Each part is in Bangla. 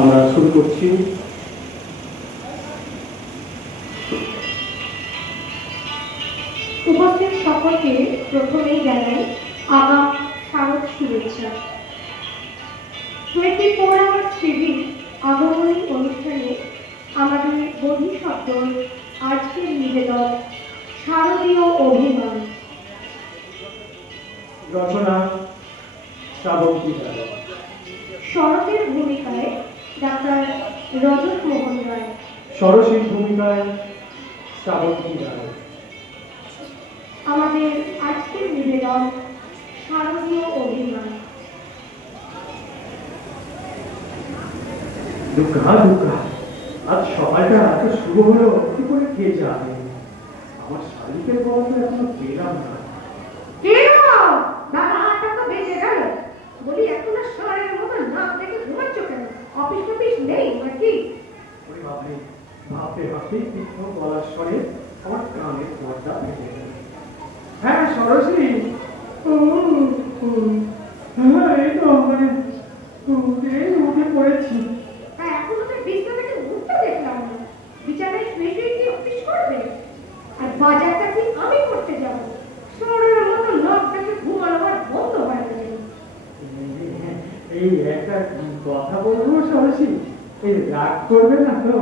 আমরা শুরু করছি। উপস্থিত সকলকে প্রথমেই জানাই আগাম শারদ শুভেচ্ছা। 24 আওয়ার্স টিভির আগমনী অনুষ্ঠানে আমাদের বহিঃশব্দ আজকের নিবেদন শারদীয় অভিমান। রচনা শ্রাবন্তী রায়। শরতের ভূমিকায় ডাক্তার রজত মোহন রায়। ষোড়শীর ভূমিকায় শ্রাবন্তী রায়। আমাদের আজকের নিবেদন শারদীয় অভিমান। দুর্গা দুর্গা, আজ সকালটা এত শুরু হলো কি করে কে যাবে? আমার শালিকের বলা তো এখনো পেলাম না। ভাবতে ভাবতে তীক্ষ্ণ গলার স্বরে আমার কানের পর্দা ভেঙে গেল। হ্যাঁ ষোড়শী, হ্যাঁ এই তো মানে উঠে পড়েছি। আর বাজারটা কি আমি করতে যাবো? শহরের মতো লোকটাকে ঘুমানোর বন্ধ হয়ে গেল। এই একটা কথা বলবো ষোড়শী, এই রাগ করবে না তো?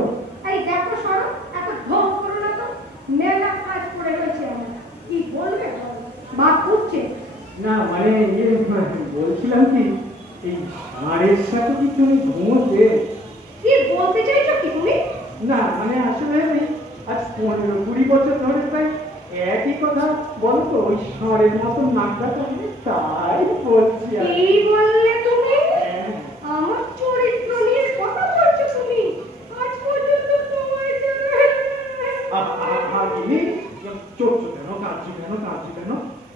এই দেখো সরো, এত ঢং করো না তো। মেলা কাজ পড়ে রয়েছে আমার, কি বলবে? বাদ করছে না, মানে বলছিলাম কি, এই ষাঁড়ের সাথে কি তুমি ঘুমোতে? কি বলতে চাইছো কি তুমি? না মানে আসলে আজ 15-20 বছর ধরে প্রায় একই কথা বলো তো, ওই ষাঁড়ের মতন নাকটা করলে, তাই বলছি। কি বললে তুমি? আমার চরিত্র নিয়ে কথা বলছো তুমি? আজ পর্যন্ত তোমার চোখছো কেন, কাঁদছো কেন?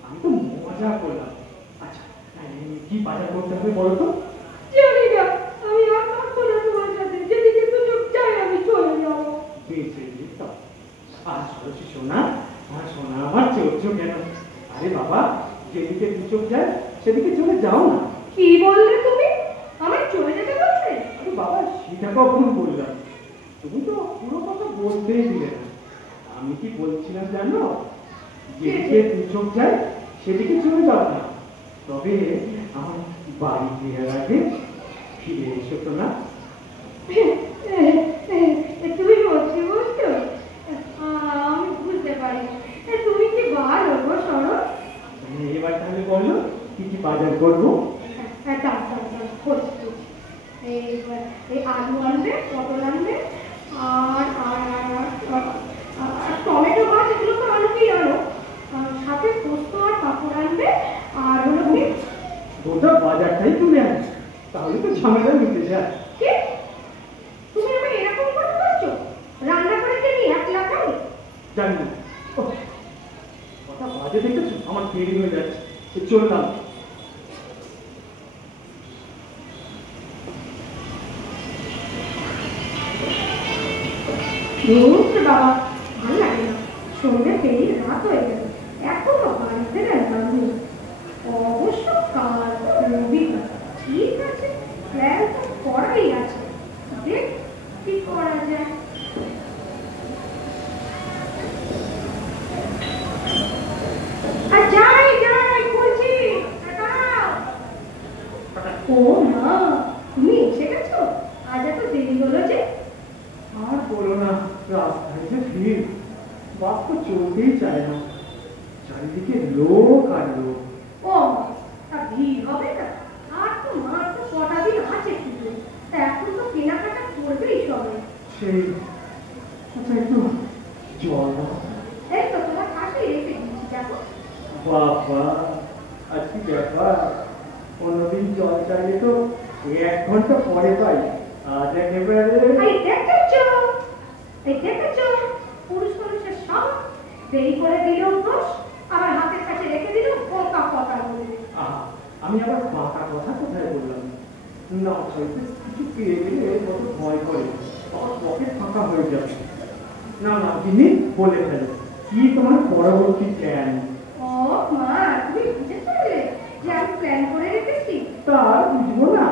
আমি তো মজা করলাম। আচ্ছা কি বাজার করতে হবে বলো তো? জানি না, আমি আর থাকবো না তোমার সাথে। যেদিকে সুযোগ চাই আমি চলে যাবো। ষোড়শী সোনা, সোনা আমার চোখছো কেন? আরে বাবা, যেদিকে দু চোখ যায় সেদিকে চলে যাও না। কি বললে তুমি? আমার চলে যেতে বলছে? আরে বাবা, সেটা কখন বললাম? তুমি তো পুরো কথা বলতেই দিলে না। আমি কি বলছিলাম জানো? যেদিকে দু চোখ যায় সেদিকে চলে যাও না। তবে আমার বাড়ি ফেরার আগে ফিরে এসো তো না। তুমি বলছি বলছো? আমি বুঝতে পারি। তুমি কি ভালো গো সরো। এবার তাহলে বলো কি কি বাজার করবো? এই আলু আনবে, পটল আনবে, আর টমেটো গাছ, এগুলো তো আলুকেই আনো। সাথে পোস্ত আর পাঁপড় আনবে। আর হলো কি, গোটা বাজারটাই তুলে আনছি, তাহলে তো ঝামেলা মিটে যায়। কি তুমি আমায় এরকম করে বলছো? রান্না করে কি আমি একলা খাই? জানি না, কথা বাজে দেখেছো? আমার দেরি হয়ে যাচ্ছে, চললাম। বাবা, ভালো লাগে না। সন্ধ্যে পেরিয়ে রাত হয়ে গেল, এখনো বাড়ি ফেরার নাম নেই। অবশ্য কাল রবিবার, ঠিক আছে, প্ল্যান তো করাই আছে। দেখ কি করা যায়। আর যাই বলছি। ও মা, তুমি এসে গেছো? আজ এত দেরি হলো যে? আর বলো না, রাস্তায় যে ভিড়, বাস তো চলতেই চায় না, চারিদিকে লোক আর লোক। ও তা ভিড় হবে না? আর তো মাত্র কটা দিন আছে পুজো, এখন তো কেনাকাটা করবেই সবাই। সেই আচ্ছা, একটু জল দাও। এই তো তোমার পাশে রেখে দিচ্ছি, দেখো। বাবা, আজ কি ব্যাপার? অন্যদিন জল চাইলে তো 1 ঘন্টা পরে পাই, আজ একেবারে। দেখেছ পুরুষ মানুষের সব দেরি করে দিলেও দোষ, আবার হাতের কাছে রেখে দিলেও বোকা কথা বলবে। আমি আবার বাঁকা কথা কোথায় বললাম? না, কিছু পেয়ে গেলে কত ভয় করে, আমার পকেট ফাঁকা হয়ে যাবে। না তিনি বলে ফেলে, কি তোমার পরবর্তী প্ল্যান? ও মা, তুমি বুঝে ফেললে যে আমি প্ল্যান করে রেখেছি? তা বুঝবো না,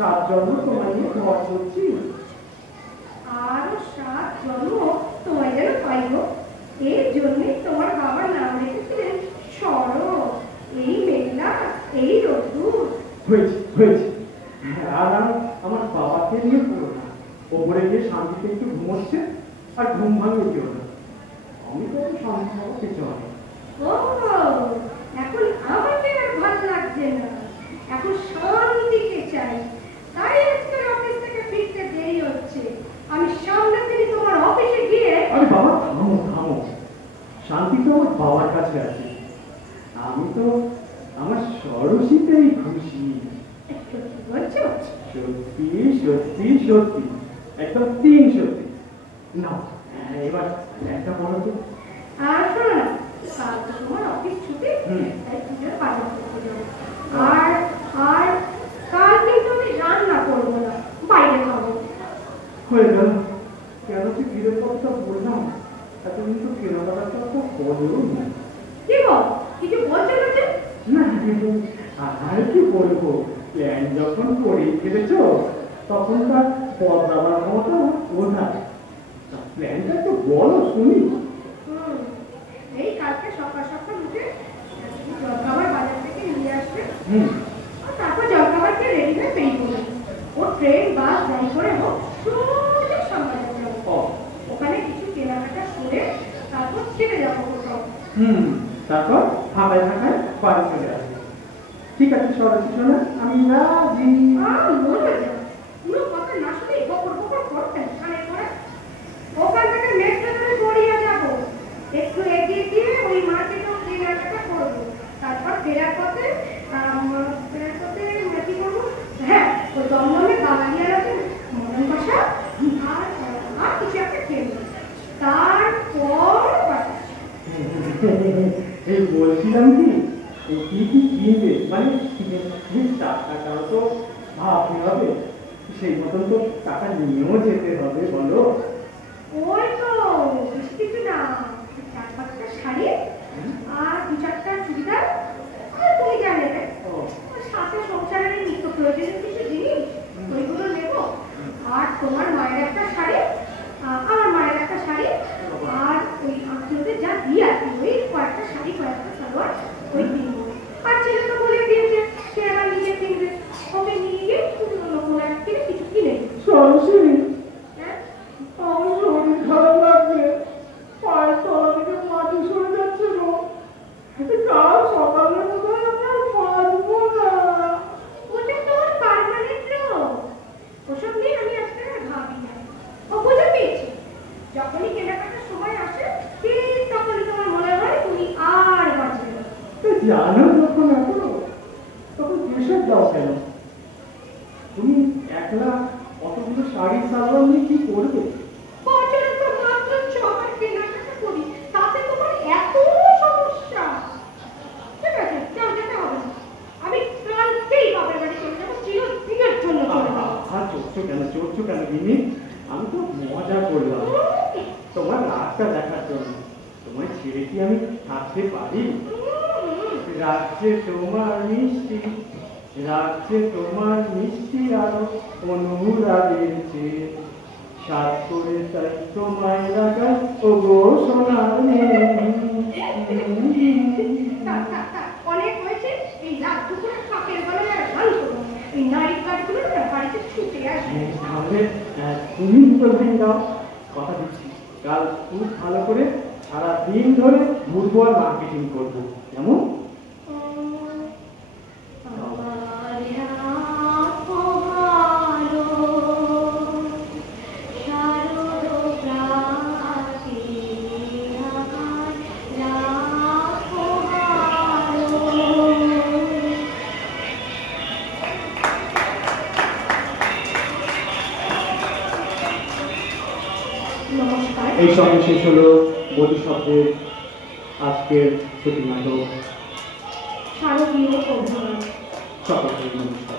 7 জন্ম তোমায় নিয়ে ঘর করছি। আরো 7 জন্ম তোমায় যেন পাইব, এর জন্যই তোমার বাবার নাম রেখেছিলেন শরৎ। এই মেঘলা, এই রোদ্দুর। হয়েছে হয়েছে। আর আমার বাবাকে নিয়ে পড়ো না, ওপরে গিয়ে শান্তিতে একটু ঘুমোচ্ছে, আর ঘুম ভাঙে কেউ না। আমি তো শান্তি হবো কিছু হবে। ও, এখন আমাকে আর ভালো লাগছে না, এখন শান্তিকে চাই। তাই আজকে অফিস থেকে ফিরতে দেরি হচ্ছে। আমি সামনের দিন তোমার অফিসে গিয়ে। আরে বাবা থামো থামো, শান্তি তো আমার বাবার কাছে আছে। আমি তো আমার সরসীতেই খুশি। সত্যি বলছো? সত্যি সত্যি সত্যি, একদম 3 সত্যি। না এবার একটা বলো তো। আর শোনো না, কাল তো তোমার অফিস ছুটি, তাই পুজোর বাজার করতে যাবো। আর আর কাল কিন্তু আমি রান্না করবো না, বাইরে খাবো। হয়ে গেল। কেন তুই ফিরে কথা বললাম, এতদিন তো কেনাকাটা তো বলেও না। কি বল, কিছু বলছো না যে? না আর কি বলবো, প্ল্যান যখন করে ফেলেছ তখন তার বদলাবার ক্ষমতা কোথায়? প্ল্যানটা একটু বলো শুনি। এই কালকে সকাল সকাল উঠে জলখাবার বাজার থেকে নিয়ে আসবে, আর তারপর জলখাবার খেয়ে রেডি হয়ে বেরিয়ে পড়বে। ও ট্রেন বাস যাই করে হোক সোজা সামনে যাবো, ওখানে কিছু কেনাকাটা করে তারপর ছেড়ে যাবো কোথাও। তারপর ফাঁকায় ফাঁকায় বাড়ি চলে আসবে। ঠিক আছে সরস্বতী শোনা, আমি রাজি। মনে যাও, পুরো কথা না শুনেই বকর বকর করতেন কানে করে। ওখান থেকে মেট্রো ধরে গড়িয়ে যাবো, একটু এগিয়ে দিয়ে ওই মার্কেটেও কেনাকাটা করবো। তারপর ফেরার পথে কি করবো? হ্যাঁ, ওই দমদমে বাঙালিয়ার আছে মদন কষা, আর কিছু একটা খেয়ে নেবো। তারপর এই বলছিলাম কি, কি কি কিনবে, মানে টাকাটাও তো ভাবতে হবে, সেই মতন তো টাকা নিয়েও যেতে হবে বলো। ওই তো বেশি কিছু না, 4-5টা শাড়ি আর 2-4টা চুড়িদার, আর তুমি যা নেবে সাথে সংসারের নিত্য প্রয়োজনীয় কিছু জিনিস ওইগুলো নেবো। আর তোমার মায়ের একটা শাড়ি, আমার মায়ের একটা শাড়ি, আর ওই আত্মীয়দের যা দিয়ে আর ওই কয়েকটা শাড়ি কয়েকটা সালোয়ার ওই কিনবো। আর ছেলে তো বলে দিয়েছে সে আবার নিজে কিনবে, ওকে নিয়ে গিয়ে কোনো এক কিনে কিছু কিনে সরস্বতী হ্যাঁ। আমার শরীর খারাপ লাগছে, পায়ের তলা থেকে মাটি সরে যাচ্ছে গো। কাল সকালের মধ্যে আমরা পারবো না। ওটা তোমার পার্মানেন্ট রোগ, ওসব নিয়ে আমি আজকে আর ভাবি না। ও বুঝে পেয়েছি, যখনই কেনাকাটার সময় আসে ঠিক তখনই তোমার মনে হয় তুমি আর বাঁচবে না। জানো যখন এখনো, তখন এসব দাও কেন? তুমি একলা অতগুলো শাড়ি সালোয়ার নিয়ে কি করবে? বছরে তো মাত্র 6বার কেনাকাটা করি, তাতে তোমার এত সমস্যা? ঠিক আছে, যাও, যেতে হবে না। আমি কালকেই বাপের বাড়ি চলে যাবো, চিরদিনের জন্য চলে যাবো। চড়ছো কেন বিনি? আমি তো মজা করলাম তোমার রাতটা দেখার জন্য। তোমায় ছেড়ে কি আমি থাকতে পারি? রাজ্যে তোমার মিষ্টি, রাজ্যে তোমার মিষ্টি আরো অনুরাগের চেয়ে সাত করে তাই তোমায় রাখা ও গো সোনার মেয়ে। অনেক হয়েছে, এই রাত দুপুরে ফাঁকের গলায় আর গান করবো। এই নারী কাঠগুলো না বাড়িতে ছুটে আসবে। তাহলে তুমি দুটো দিন দাও, কথা দিচ্ছি কাল খুব ভালো করে সারাদিন ধরে ঘুরবো আর মার্কেটিং করবো, কেমন? এই সঙ্গে শেষ হলো বধূ শব্দের আজকের ছোট নাটক। শারদীয় অভিনয়। সকলকে নমস্কার।